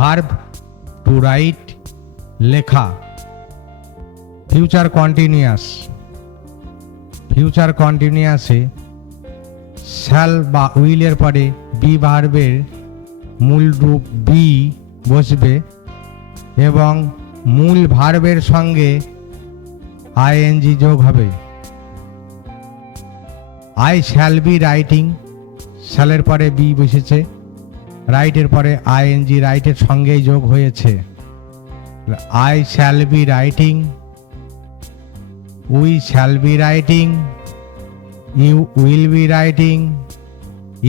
Verb two right লেখা। Future continuous. Future কন্টিনিউয়াসে shall বা উইলের পরে বি ভার্বের মূল রূপ বি বসবে এবং মূল ভার্বের সঙ্গে আইএনজি যোগ হবে। আই শ্যাল বি রাইটিং, শ্যালের পরে বি বসেছে, রাইটের পরে আইএনজি রাইটের সঙ্গেই যোগ হয়েছে। I shall be writing, we shall be writing, you will be writing,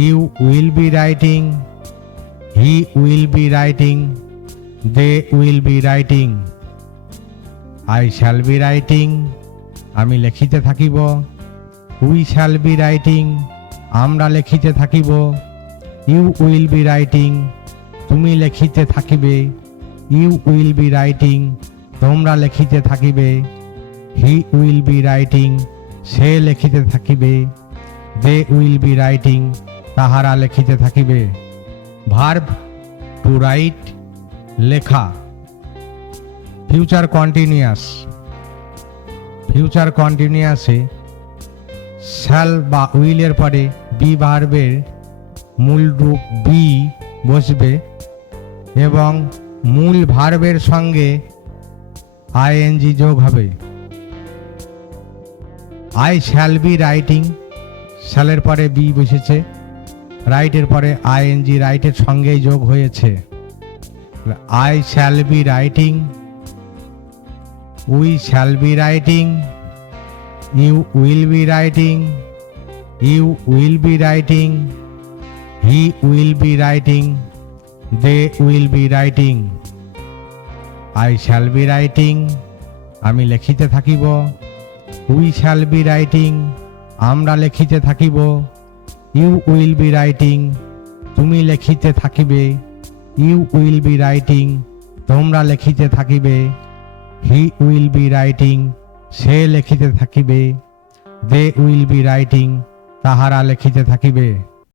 you will be writing, he will be writing, they will be writing. I shall be writing, আমি লিখিতে থাকিব। উই শ্যাল বি রাইটিং, আমরা লিখিতে থাকিব। You will be writing, তুমি লিখিতে থাকিবে। You will be writing, তোমরা লিখিতে থাকিবে। হি উইল বি রাইটিং, সে লিখিতে থাকিবে। দে উইল বি রাইটিং, তাহারা লিখিতে থাকিবে। ভার্ব টু রাইট লেখা। Future continuous. ফিউচার কন্টিনিউয়াসে শ্যাল বা উইলের পরে বি ভার্বের মূল রূপ বি বসবে এবং মূল ভার্বের সঙ্গে আইএনজি যোগ হবে। আই শ্যাল বি রাইটিং, শ্যালের পরে বি বসেছে, রাইটের পরে আইএনজি রাইটের সঙ্গেই যোগ হয়েছে। I shall be writing, we shall be writing, you will be writing, you will be writing, he will be writing, they will be writing. I shall be writing, আমি লিখিতে থাকিব। উই শ্যাল বি রাইটিং, আমরা লিখিতে থাকিব। You will be writing, তুমি লিখিতে থাকিবে। You will be writing, তোমরা লিখিতে থাকিবে। হি উইল বি রাইটিং, সে লিখিতে থাকিবে। দে উইল বি রাইটিং, তাহারা লিখিতে থাকিবে।